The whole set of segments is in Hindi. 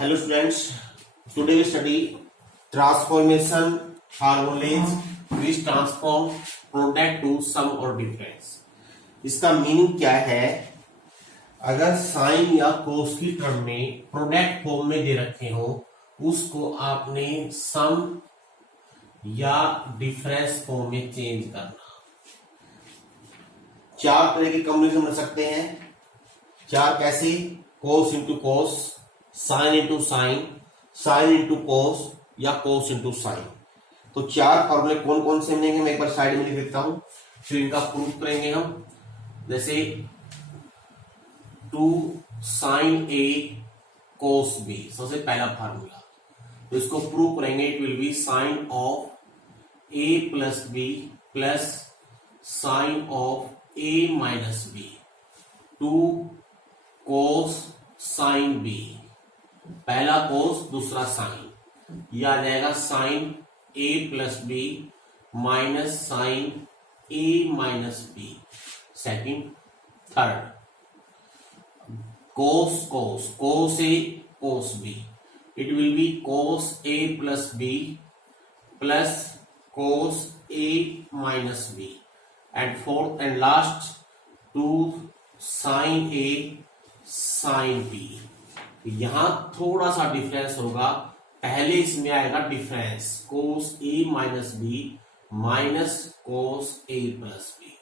Hello students, today we study transformation harmonies which transform product to sum or difference। इसका मीनिंग क्या है? अगर साइन या कोस की टर्म में प्रोडक्ट फॉर्म में दे रखे हो, उसको आपने सम या डिफरेंस फॉर्म में चेंज करना। चार तरह के कॉम्बिनेशन बन सकते हैं। चार कैसे? Cos into cos, sine into sine, sine into cos या कोस इंटू साइन। तो चार फॉर्मूले कौन कौन से मिलेंगे मैं एक बार साइड में लिख देता हूं, फिर इनका प्रूफ करेंगे हम। जैसे 2 साइन ए कोस बी सबसे पहला फार्मूला, तो इसको प्रूव करेंगे। It will be sine of A plus B plus sine of A minus B, 2 cos sine B, पहला कोस दूसरा साइन, यह आ जाएगा sine A plus B minus sine A minus B, second. Third cos cos cos A cos B, it will be cos A plus B plus cos A minus B, and fourth and last 2 sine A sine B. यहां थोड़ा सा डिफरेंस होगा, पहले इसमें आएगा difference cos A minus B minus cos A plus B.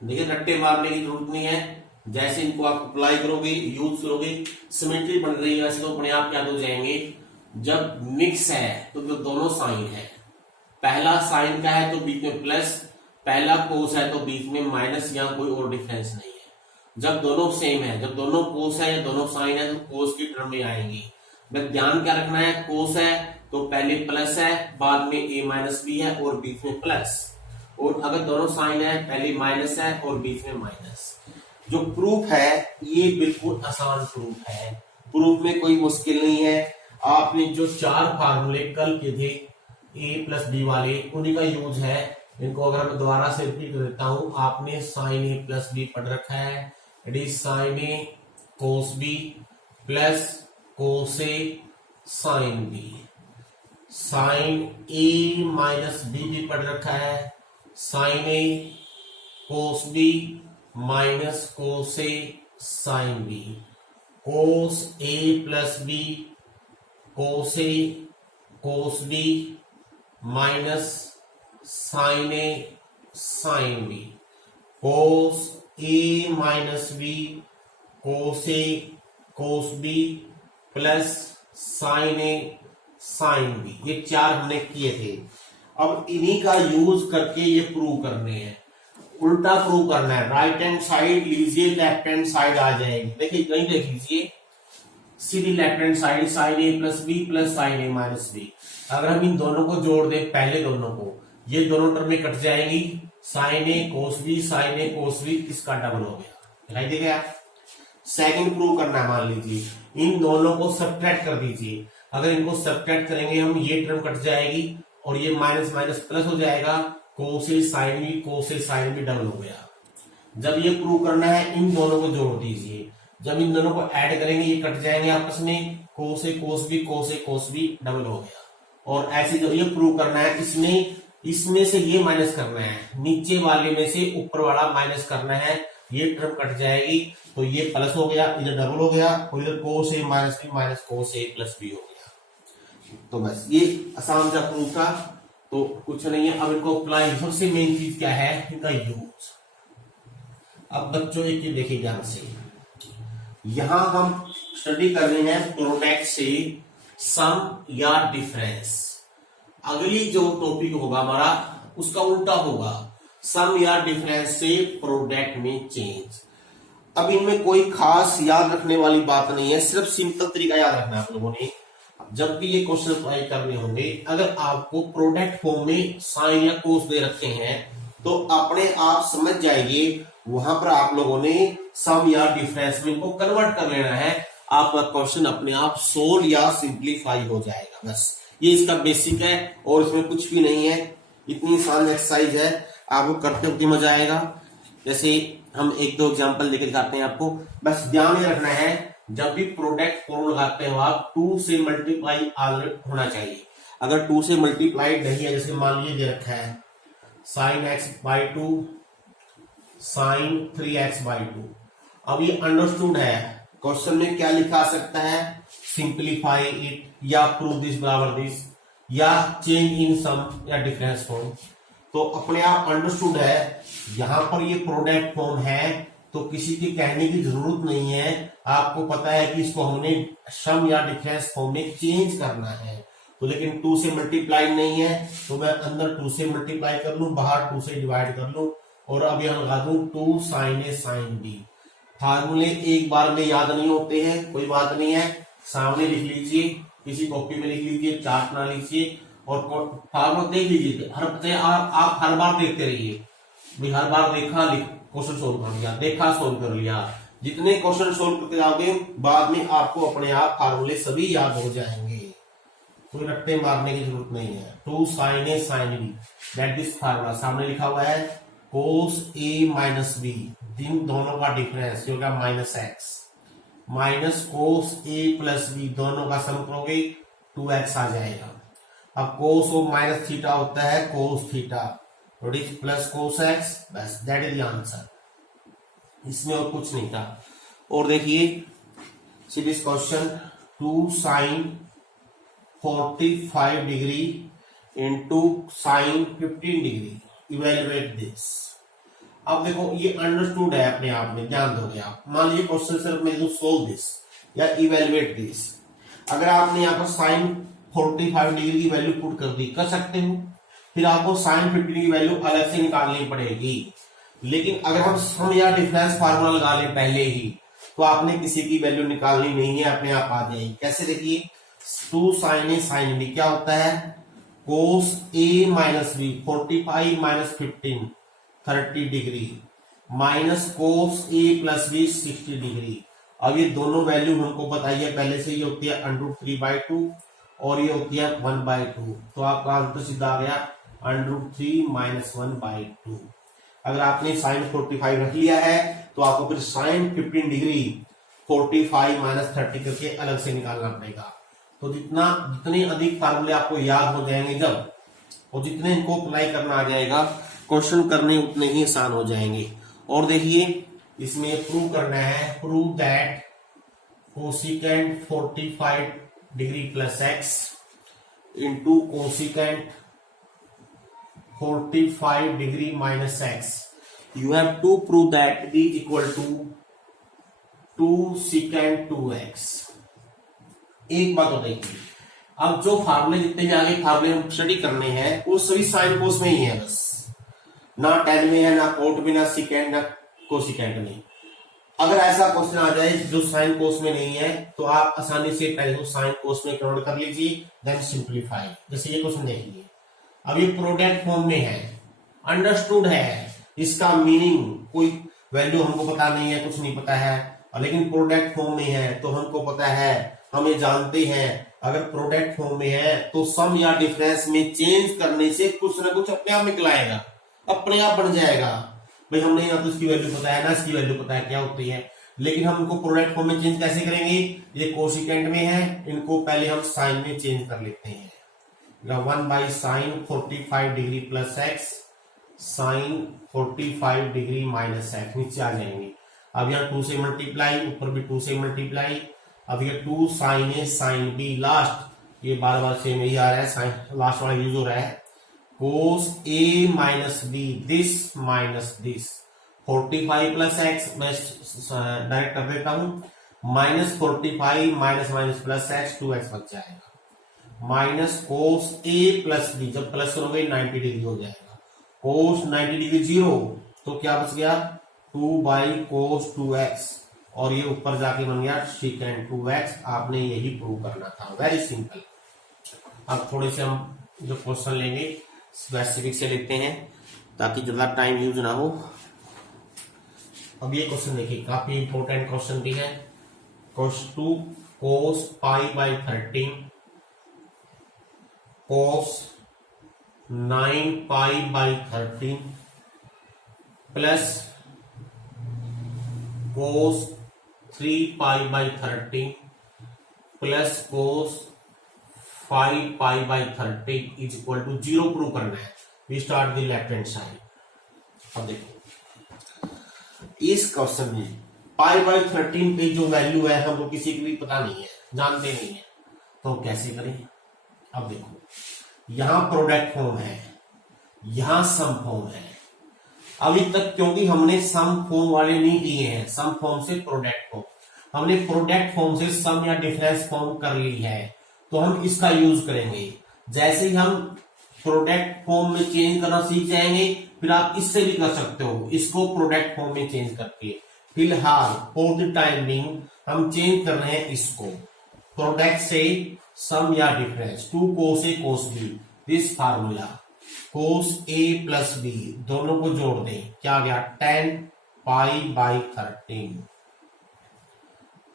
देखिए रट्टे मारने की जरूरत नहीं है, जैसे इनको आप अप्लाई करोगे यूज करोगे सिमेट्री बन रही है, वैसे तो अपने आप याद हो जाएंगे। जब मिक्स है तो जो दोनों साइन है, पहला साइन का है तो बीच में प्लस, पहला कोस है तो बीच में माइनस, यहां कोई और डिफरेंस नहीं है। जब दोनों सेम है, जब दोनों कोस है या दोनों साइन है, तो कोस की टर्म में आएंगी। बस ध्यान क्या रखना है, कोस है तो पहले प्लस है, बाद में ए माइनस बी है और बीच में प्लस, और अगर दोनों साइन है पहले माइनस है और बीच में माइनस। जो प्रूफ है ये बिल्कुल आसान प्रूफ है, प्रूफ में कोई मुश्किल नहीं है। आपने जो चार फार्मूले कल के थे ए प्लस बी वाले, उन्हीं का यूज है। इनको अगर मैं दोबारा से रिपीट कर देता हूं, आपने साइन ए प्लस बी पढ़ रखा है, it is sine A cos B plus cos A sine B. Sine A minus B भी पढ़ रखा है, sine A cos B minus cos A sine B, cos A plus B cos A cos B minus sine A sine B, cos A minus B cos A cos B plus sine A sine B. ये चार हमने किए थे। अब इन्हीं का यूज करके ये प्रूव करने हैं, उल्टा प्रूव करना है। राइट हैंड साइड लीजिए, लेफ्ट हैंड साइड आ जाएगी। देखिए कहीं देख लीजिए, सीधी left hand side sign A plus B plus sine A minus B. अगर हम इन दोनों को जोड़ दें, पहले दोनों को, ये दोनों टर्में कट जाएंगी, sign A cos B sine A cos B, इसका डबल हो गया। दिखाई दे गया। सेकंड प्रूव करना है, मान लीजिए इन दोनों को सब्ट्रैक्ट कर दीजिए। अगर इनको सब्ट्रैक्ट करेंगे हम, ये टर्म कट जाएगी और ये माइनस माइनस प्लस हो जाएगा, कोस A sine B cos A sine B double हो गया। जब ये प्रूव करना है, इन दोनों को जोड़ दीजिए। जब इन दोनों को ऐड करेंगे ये कट जाएंगे आपस में, कोस ए कोस बी डबल हो गया। और ऐसे जब ये प्रूव करना है, इसमें से ये माइनस करना है, नीचे वाले में से ऊपर वाला माइनस करना है, ये टर्म कट जाएगी तो ये प्लस हो गया, इधर डबल हो गया, और इधर कोस A minus B minus cos A plus B हो गया। तो बस ये आसान सा प्रूफ था, तो कुछ नहीं है। अब इनको अप्लाई, सबसे मेन चीज क्या है, इनका यूज। अब बच्चों एक देखिए ध्यान से, यहां हम स्टडी कर रहे हैं प्रोडक्ट से सम या डिफरेंस। अगली जो टॉपिक होगा हमारा उसका उल्टा होगा, सम या डिफरेंस से प्रोडक्ट में चेंज। अब इनमें कोई खास याद रखने वाली बात नहीं है, सिर्फ सिंपल तरीका याद रखना है आप लोगों ने। जब भी ये क्वेश्चन अप्लाई करने होंगे, अगर आपको प्रोडक्ट फॉर्म में साइन या कोस दे रखे हैं, तो अपने आप समझ जाइए वहां पर आप लोगों ने सम या डिफरेंस में इनको कन्वर्ट कर लेना है। आपका क्वेश्चन अपने आप सोल्व या सिंप्लीफाई हो जाएगा। बस ये इसका बेसिक है और इसमें कुछ भी नहीं है। इतनी आसान एक्सरसाइज है, आपको करते वक्त मजा आएगा। जैसे हम एक दो एग्जांपल लेके दिखाते हैं आपको। बस ध्यान ये रखना है, जब भी प्रोडक्ट फॉर्मूला लगाते हो आप 2 से मल्टीप्लाई ऑलरेडी होना चाहिए। अगर 2 से मल्टीप्लाई नहीं है, जैसे मान लीजिए दे रखा है sine x by 2 sign 3x/2। अब ये अंडरस्टूड है, क्वेश्चन में क्या लिखा सकता है, सिंप्लीफाई इट या प्रूव दिस बराबर दिस या चेंज इन सम या डिफरेंस फॉर्म। तो अपने आप अंडरस्टूड है, यहां पर ये प्रोडक्ट फॉर्म है तो किसी के कहने की जरूरत नहीं है, आपको पता है कि इसको हमने सम या डिफरेंस फॉर्म में चेंज करना है। तो लेकिन 2 से मल्टीप्लाई नहीं है तो मैं अंदर 2 से मल्टीप्लाई कर लूं, बाहर 2 से डिवाइड कर लूं और अब यहां लगा दूं 2 sin A sin B। फार्मूले एक बार में याद नहीं होते हैं, कोई बात नहीं है, सामने लिख लीजिए, किसी कॉपी में लिख लीजिए, चार्ट बना लीजिए और फार्मूला देख लीजिए। आप हर बार देखते रहिए, भाई हर बार देखा क्वेश्चन सोल्व कर लिया, देखा सोल्व कर लिया। जितने क्वेश्चन सोल्व करते जाओगे बाद में आपको अपने आप फार्मूले सभी याद हो जाएंगे, कोई रट्टे मारने की जरूरत नहीं है। 2 sin A sin B that is formula, सामने लिखा हुआ है cos A माइनस B, इन दोनों का डिफरेंस जो क्या minus x minus cos A plus B, दोनों का सम करोगे 2x आ जाएगा। अब cos ऑफ माइनस थीटा होता है cos theta plus cos x, बस दैट इज द आंसर, इसमें और कुछ नहीं था। और देखिए series question 2 sin 45 degree into sine 15 degree, evaluate this. अब देखो ये अंडरस्टूड है, अपने आप में ध्यान दोगे आप। मान लीजिए क्वेश्चन सिर्फ मैं सोल्व दिस या इवेल्युएट दिस, अगर आपने यहाँ पर साइन 45 डिग्री की वैल्यू पुट कर दी, कर सकते हो, फिर आपको साइन 15 की वैल्यू अलग से निकालनी पड़ेगी। लेकिन अगर हम सम या डिफरेंस फार्मूला लगा लें पहले ही तो आपने किसी की वैल्यू निकालनी नहीं है, अपने आप आ जाएगी। कैसे, देखिए 2 sin A sin B क्या होता है cos A minus B 45 minus 15 30 degree minus cos A plus B 60 degree. अब ये दोनों वैल्यू हमको बताइए पहले से, ये होती है √3/2 और ये होती है 1/2, तो आपका आंसर सीधा आ गया √3 माइनस 1/2। अगर आपने साइन 45 रख लिया है तो आपको फिर साइन 15 डिग्री 45 माइनस 30 करके अलग से निकालना पड़ेगा। तो जितने अधिक फार्मूले आपको याद हो जाएंगे जब, और जितने इनको अप्लाई करना आ जाएगा, क्वेश्चन करने उतने ही आसान हो जाएंगे। और देखिए इसमें प्रूव करना है, prove that cosecant 45 degree plus x into cosecant 45 degree minus x, you have to prove that it is equal to 2 secant 2x। एक बात और देखिए, अब जो फार्मूले जितने भी आगे फार्मूले हम स्टडी करने हैं वो सभी साइन कोस में ही है, बस ना टेन में है, ना कोट में, ना सिकेंड, ना कोसिकेंट में। अगर ऐसा क्वेश्चन आ जाए जो साइन कोस में नहीं है तो आप आसानी से पहले को साइन कोस में कन्वर्ट कर लीजिए, देन सिंप्लीफाई। जैसे ये क्वेश्चन देखिए, अब ये प्रोडक्ट फॉर्म में है, अंडरस्टूड है, इसका मीनिंग कोई वैल्यू हमको पता नहीं है, कुछ नहीं पता है, लेकिन प्रोडक्ट फॉर्म में है तो हमको पता है, हम ये जानते हैं अगर प्रोडक्ट फॉर्म में है तो सम या डिफरेंस में चेंज करने से कुछ ना कुछ अपने आप निकल आएगा, अपने आप बन जाएगा। भाई हमने ना तो इसकी वैल्यू पता है ना इसकी वैल्यू पता है क्या होती है, लेकिन हम इनको प्रोडक्ट फॉर्म में चेंज कैसे करेंगे, ये कोसिकेंट में है, इनको पहले हम साइन में चेंज कर लेते हैं। 1/sin 45 degree plus X sine 45 degree minus X, नीचे आ जाएंगे। अब यहाँ 2 से मल्टीप्लाई, ऊपर भी 2 से मल्टीप्लाई, अब ये 2 sin A sin B, last ये बार बार सेम यही आ रहा है, साइन लास्ट वाला यूज हो रहा है, cos A minus B this minus this 45 plus x, मैं डायरेक्ट कर देता हूं, minus 45 minus minus plus x 2x बच जाएगा, minus cos A plus B, जब प्लस करोगे 90 डिग्री हो जाएगा, cos 90 डिग्री 0, तो क्या बच गया 2/cos 2x, और ये ऊपर जाके बन गया secant 2x। आपने यही प्रूव करना था, वेरी सिंपल। अब थोड़े से हम जो क्वेश्चन लेंगे स्पेसिफिक से लेते हैं ताकि ज्यादा टाइम यूज ना हो। अब ये क्वेश्चन देखिए, काफी इंपॉर्टेंट क्वेश्चन भी है। Question 2 cos π/13 cos 9π/13 plus cos 3π/13 plus cos 5π/13 is equal to 0 prove करना है। We start the left hand side. अब देखो इस क्वेश्चन में π/13 पे जो वैल्यू है हमको किसी की भी पता नहीं है, जानते नहीं है, तो कैसे करें। अब देखो यहां प्रोडक्ट फॉर्म है, यहां सम फॉर्म है। अभी तक क्योंकि हमने सम फॉर्म वाले नहीं दिए हैं, सम फॉर्म से प्रोडक्ट फॉर्म, हमने प्रोडक्ट फॉर्म से सम या डिफरेंस फॉर्म कर ली है, तो हम इसका यूज करेंगे। जैसे ही हम प्रोडक्ट फॉर्म में चेंज करना सीख जाएंगे, फिर आप इससे भी कर सकते हो, इसको प्रोडक्ट फॉर्म में चेंज करके। फिलहाल फॉर द टाइम बिंग हम चेंज कर रहे हैं इसको प्रोडक्ट से सम या difference. 2 cos A cos B, this formula cos A plus B दोनों को जोड़ दें, क्या गया 10π/13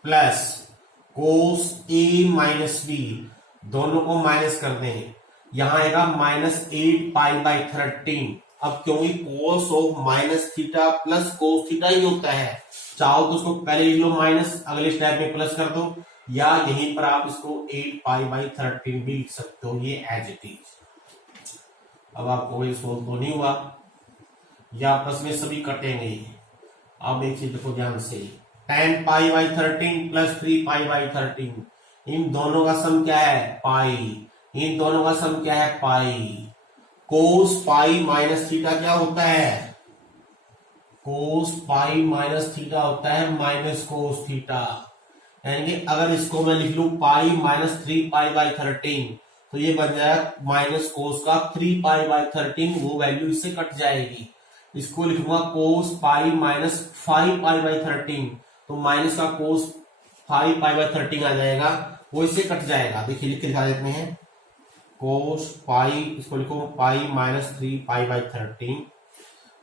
plus cos A minus B दोनों को माइनस कर दें, यहां आएगा -8π/13। अब क्योंकि cos of minus theta plus cos theta ही होता है, चाहो तो उसको पहले लिख लो माइनस, अगले स्टेप में प्लस कर दो, या यहीं पर आप इसको 8π/13 भी लिख सकते हो, ये एज इट इज। अब आपको ये सोल्व तो नहीं हुआ, या आपस में सभी कटेंगे। अब एक चीज देखो ध्यान से, 10π/13 प्लस 3π/13, इन दोनों का सम क्या है पाई, इन दोनों का सम क्या है पाई। कोस पाई माइनस थीटा क्या होता है, कोस पाई माइनस थीटा होता है माइनस कोस थीटा। यानी कि अगर इसको मैं लिख लू पाई माइनस 3π/13, तो ये बन जाएगा माइनस कोस का 3π/13, वो वैल्यू इससे कट जाएगी। इसको लिखूंगा कोस पाई माइनस 5π/13, तो माइनस का कोस 5π/13 आ जाएगा, वो इससे कट जाएगा। देखिए लिख के दिखा देते हैं, कोस पाई, इसको लिखो पाई माइनस 3π/13,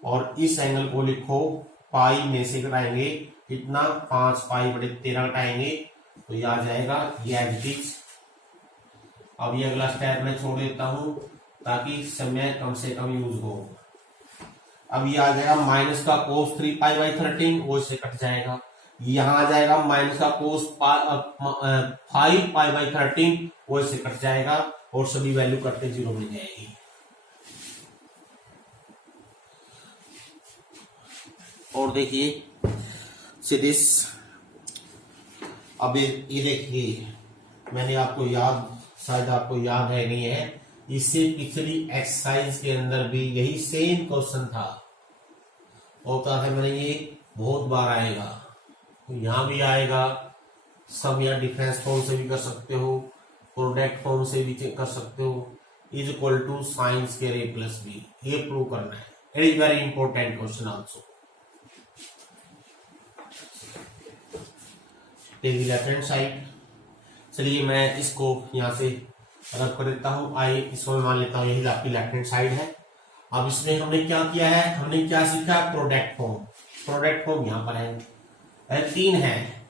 और इस एंगल को लिखो पाई में से घटाएंगे कितना 5π/13 घटाएंगे, तो ये आ जाएगा ये एज इट इज। अब ये अगला स्टेप मैं छोड़ देता हूं ताकि समय कम से कम यूज हो। अब ये आ जाएगा माइनस का कोस 3π/13, वो इससे कट जाएगा। यहां आ जाएगा माइनस का कोस 5π/13, वो इससे कट जाएगा, और सभी वैल्यू कट के 0 मिल जाएगी। और देखिए सीरीज, अब ये देखिए मैंने आपको शायद आपको याद है नहीं है, इससे पिछली एक्सरसाइज के अंदर भी यही सेम क्वेश्चन था, और कहा था मैंने ये बहुत बार आएगा, तो यहां भी आएगा। सम या डिफरेंस फॉर्म से भी कर सकते हो, प्रोडक्ट फॉर्म से भी कर सकते हो, is equal to sine square A plus B, ये प्रूव करना है। It is very important question also. Left hand side, चलिए मैं इसको यहां से रब कर देता हूं। आइए इसको मान लेता हूं यही आपकी लेफ्ट हैंड साइड है। अब इसमें हमने क्या किया है, हमने क्या सीखा, प्रोडक्ट फॉर्म। प्रोडक्ट फॉर्म यहां पर है, 3 है,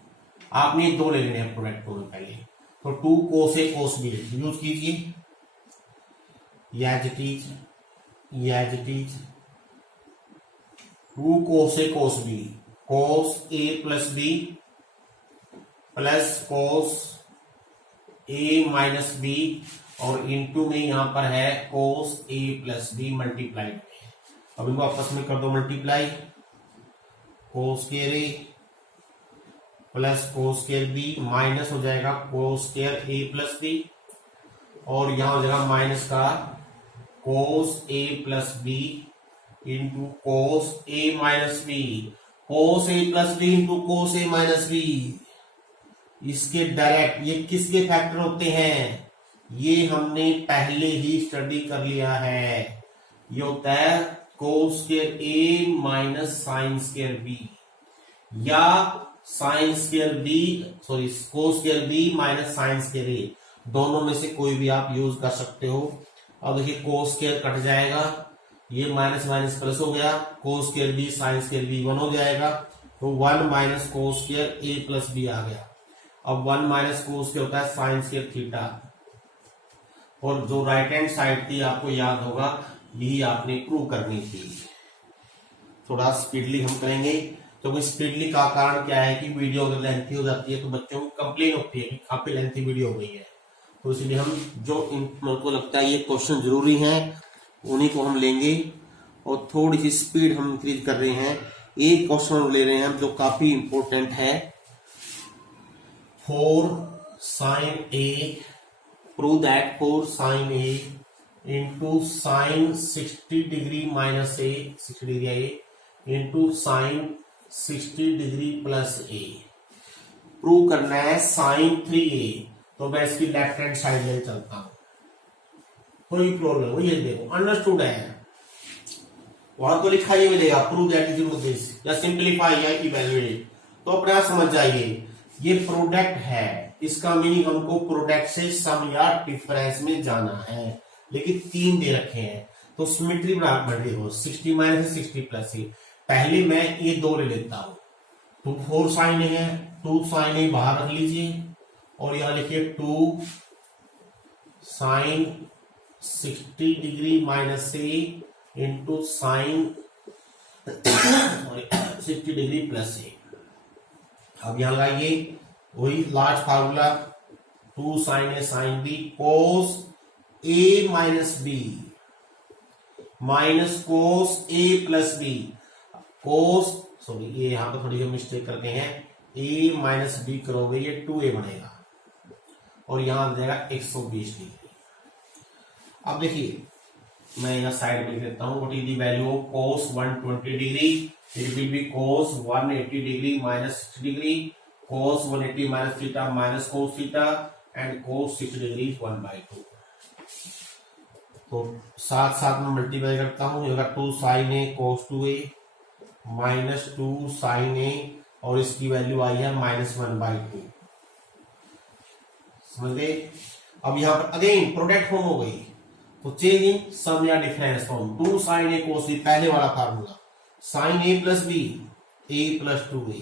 आपने 2 ले लेने हैं प्रोडक्ट फॉर्म पहले। तो 2 cos A cos B use कीजिए, as it is 2 cos A cos B, cos A plus B plus cos A minus B, और इनटू में यहां पर है cos A plus B multiplied में। अब इनको आपस में कर दो multiply, cos square A plus cos square B minus हो जाएगा cos square A plus B, और यहां हो जाएगा माइनस का cos A plus B into cos A minus B, cos A plus B into cos A minus B। इसके डायरेक्ट ये किसके फैक्टर होते हैं, ये हमने पहले ही स्टडी कर लिया है। ये होता है cos square A minus sine square B, या sine square B, sorry cos square B minus sign square A, दोनों में से कोई भी आप यूज कर सकते हो। अब देखिए cos स्क्वायर कट जाएगा, ये माइनस माइनस प्लस हो गया, cos square B sine square B 1 हो जाएगा, तो 1 minus cos square A plus B आ गया। अब 1 माइनस कोस क्या होता है साइन स्क्वायर थीटा, और जो राइट हैंड साइड थी आपको याद होगा, यही आपने प्रूव करनी थी। थोड़ा स्पीडली हम करेंगे तो स्पीडली का कारण क्या है कि वीडियो अगर लेंथी हो जाती है तो बच्चों को कंप्लेन होती है कि काफी लेंथी वीडियो हो गई है। तो इसलिए हम जो मेरे को लगता है ये क्वेश्चन जरूरी है उन्हीं को हम लेंगे और थोड़ी सी स्पीड हम इंक्रीज कर रहे हैं। एक क्वेश्चन ले रहे हैं हम जो काफी इंपॉर्टेंट है। 4 sin A, prove that 4 sin A into sin 60 degree minus A, 60 degree A into sin 60 degree plus A prove करना है sin 3A। तो मैं इसकी लेफ्ट हैंड साइड ले चलता हूं, कोई प्रॉब्लम ये देखो अंडरस्टूड है, वहां तो लिखा ही मिलेगा प्रूव दैट इज दिस या सिंपलीफाई या इवैल्यूएट। तो अपने आप समझ जाइए ये प्रोडक्ट है, इसका मीनिंग हमको प्रोडक्ट से सम या डिफरेंस में जाना है, लेकिन 3 दे रखे हैं तो सिमेट्री बराबर बढ़ हो 60 माइनस 60 प्लस ए। पहले मैं ये 2 ले लेता हूं तो 4 साइन है, 2 साइन ए बाहर रख लीजिए और यहां लिखिए 2 साइन 60 डिग्री माइनस ए इंटू साइन 60 डिग्री प्लस ए। अब यहां लगाइए वही large formula 2 sine A sine B cos A minus B minus cos A plus B cos sorry ये यहां पर थोड़ी सी मिस्टेक करते हैं, ए माइनस बी करोगे ये 2a बनेगा और यहां आ जाएगा 120 डिग्री। अब देखिए मैं यहां साइड में लिख देता हूं what is the value of cos 120 degree, it will be cos 180 degree minus 60 degree cos 180 minus theta minus cos theta and cos 60 degree 1/2। तो साथ साथ में मल्टीप्लाई करता हूं, ये 2 sine A cos 2a minus 2 sine ए और इसकी वैल्यू आई है -1/2। समझ गए। अब यहां पर अगेन प्रोडक्ट फॉर्म हो गई तो चेंज इन सम या difference form 2 sine A cos B पहले वाला formula sign A plus B A plus 2a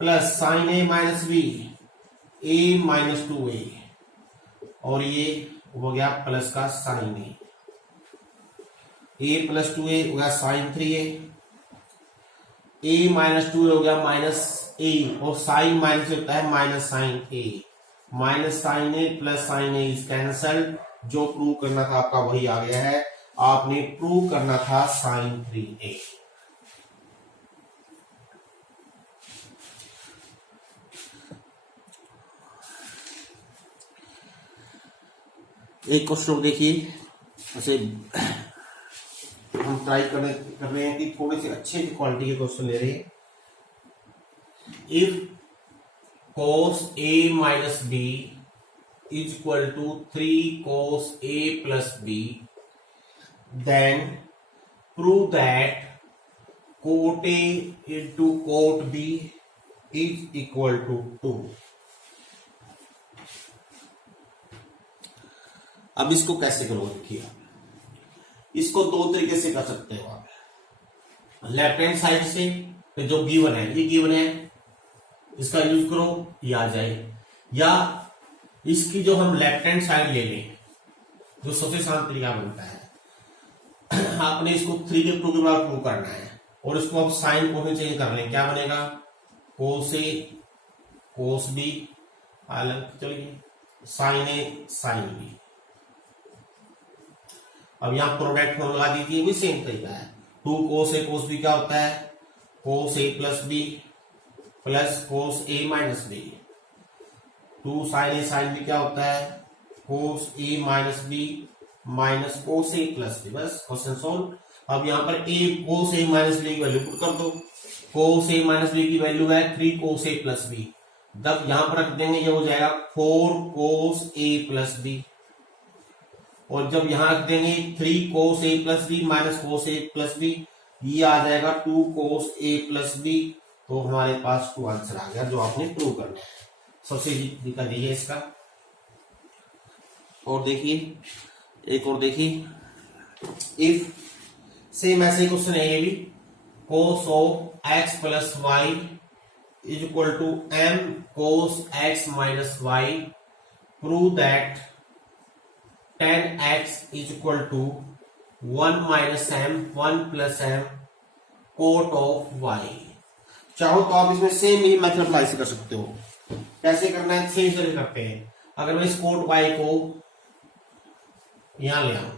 plus sine A minus B A minus 2a और ये हो गया प्लस का साइन ए प्लस 2a हो गया साइन 3a ए माइनस 2 हो गया माइनस ए और साइन माइनस होता है minus sine A minus sine A plus sine A is cancel. जो प्रूव करना था आपका वही आ गया है, आपने प्रूव करना था साइन 3a। एक क्वेश्चन देखिए, ऐसे हम ट्राई कर रहे हैं कि थोड़े से अच्छे क्वालिटी के क्वेश्चन ले रहे हैं। If cos a minus b is equal to 3 cos a plus b, then prove that cot a into cot b is equal to 2। अब इसको कैसे करोगे, देखिए इसको 2 तरीके से कर सकते हो आप। लेफ्ट हैंड साइड से तो जो गिवन है ये गिवन है इसका यूज करो ये आ जाए, या इसकी जो हम लेफ्ट हैंड साइड ले लें जो सबसे आसान तरीका बनता है। आपने इसको 3 के प्रूव के बाद प्रूव करना है और इसको आप साइन को भी चेंज कर लें, क्या बनेगा कोस ए कोस बी चलिए साइन ए साइन बी। अब यहां प्रोडक्ट फॉर्म लगा दीजिए, भी सेम तरीका है। 2 कोस ए कोस बी क्या होता है कोस A plus B plus cos A minus B. 2 sine A sine B क्या होता है कोस A minus B minus cos A plus B. बस क्वेश्चन सोल्व। अब यहां पर ए कोस ए माइनस बी की वैल्यू पुट कर दो। कोस ए माइनस बी की वैल्यू है 3 कोस ए प्लस बी, तब यहां पर रख देंगे ये हो जाएगा 4 कोस ए प्लस बी और जब यहां रख देंगे 3 कोस A plus B minus cos A plus B ये आ जाएगा 2 कोस ए प्लस बी। तो हमारे पास 2 आंसर आ गया जो आपने प्रूव करना है। सबसे तरीका यही है इसका। और देखिए एक और देखिए, इफ सेम ऐसे क्वेश्चन है ये भी, cos of X plus Y is equal to M cos X minus Y, prove that 10x is equal to 1 minus m 1 plus m cot of y। चाहो तो आप इसमें सेम ही मेथड अप्लाई कर सकते हो। कैसे करना है, सेम से करते हैं। अगर मैं इस कोट y को यहां ले आऊं,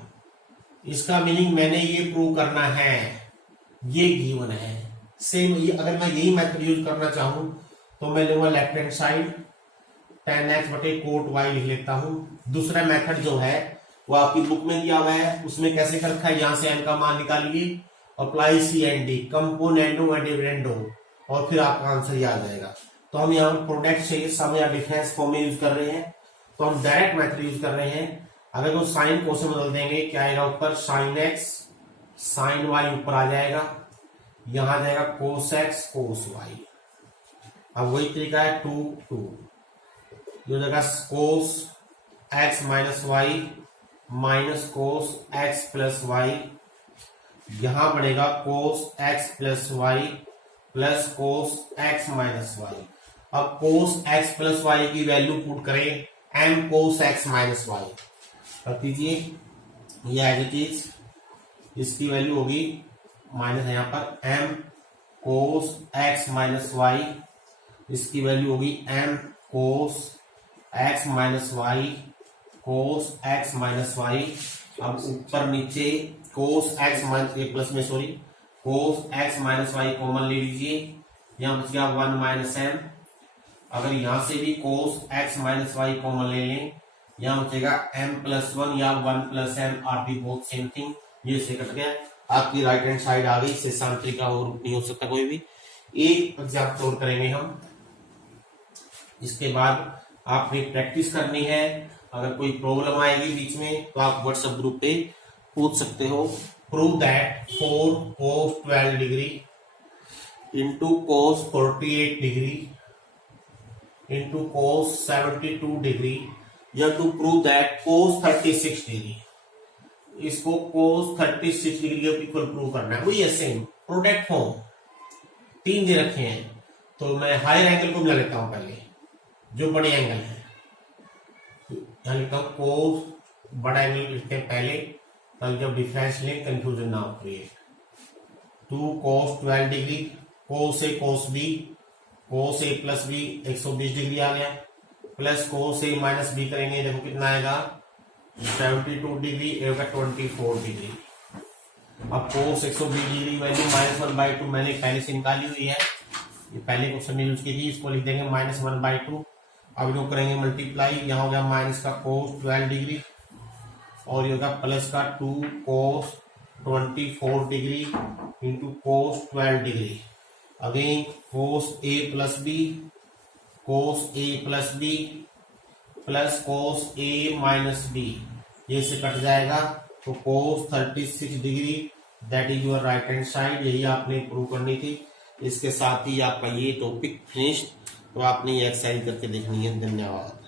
इसका मीनिंग मैंने ये प्रूव करना है, ये गिवन है। सेम अगर मैं यही मेथड यूज करना चाहूं तो मैं लूंगा left hand side tan x बटे कोट y लिख लेता हूं। दूसरा मेथड जो है वो आपकी बुक में दिया हुआ है, उसमें कैसे कर रखा है, यहां से n का मान निकालिए, apply C and D, componendo and dividendo, और फिर आपका आंसर ये आ जाएगा। तो हम यहाँ प्रोडक्ट से सम या डिफरेंस फॉर्म में यूज कर रहे हैं, तो हम डायरेक्ट मेथड यूज कर रहे हैं। अगर वो साइन को से बदल देंगे, क्या आएगा ऊपर, साइन एक्स साइन वाई ऊपर आ जाएगा, यहां आ जाएगा कोस एक्स कोस वाई। अब वही तरीका है 2 2, जो जगह cos X minus Y minus cos X plus Y, यहां बनेगा cos X plus Y plus cos X minus Y. अब कोस एक्स प्लस वाई की वैल्यू पुट करें, M cos X minus Y कर दीजिए, ये एज इट इज, इसकी वैल्यू होगी माइनस है यहां पर M cos X minus Y, इसकी वैल्यू होगी M cos X minus Y cos X minus Y. अब ऊपर नीचे कोस एक्स माइनस प्लस में sorry cos X minus Y common ले लीजिए, यहां बच गया 1 माइनस एम। अगर यहां से भी cos X minus Y common ले लें, यहां बचेगा m प्लस 1 या 1 plus M, are be both same thing, ये से कट गया, आपकी राइट हैंड साइड आ गई। इससे शांति का और नहीं हो सकता कोई भी। एक एग्जाम्पल और करेंगे हम, इसके बाद आपने प्रैक्टिस करनी है। अगर कोई प्रॉब्लम आएगी बीच में तो आप व्हाट्सएप ग्रुप पे पूछ सकते हो। Prove that 4 cos 12 degree into cos 48 degree into cos 72 degree, या to prove that cos 36 degree, इसको cos 36 डिग्री के इक्वल प्रूव करना है। वही है सेम प्रोडक्ट फॉर्म, 3 दे रखे हैं, तो मैं हायर एंगल को मिला लेता हूं पहले, जो बड़े एंगल है, यहां लिखता हूं cos, बड़ा एंगल लिखते हैं पहले, तब जब डिफरेंस लें कंफ्यूजन ना हो क्रिएट। 2 cos 12 डिग्री, cos ए cos बी, cos ए प्लस बी 120 डिग्री आ गया, प्लस cos ए माइनस बी करेंगे, देखो कितना आएगा 72 डिग्री, एगा 24 डिग्री। अब cos 120 डिग्री वैल्यू -1/2 मैंने पहले से निकाली हुई है, ये पहले क्वेश्चन में यूज की थी, इसको लिख देंगे -1/2। अब जो करेंगे मल्टीप्लाई, यहाँ हो गया माइनस का cos 12 डिग्री और ये होगा प्लस का 2 cos 24 degree into cos 12 degree, again cos a plus B cos a plus B plus cos a minus B, ये से कट जाएगा, तो cos 36 degree that is your right hand side, यही आपने प्रूव करनी थी। इसके साथ ही आपका ये टॉपिक फिनिश। तो आपने ये एक्सरसाइज करके देखनी है। धन्यवाद।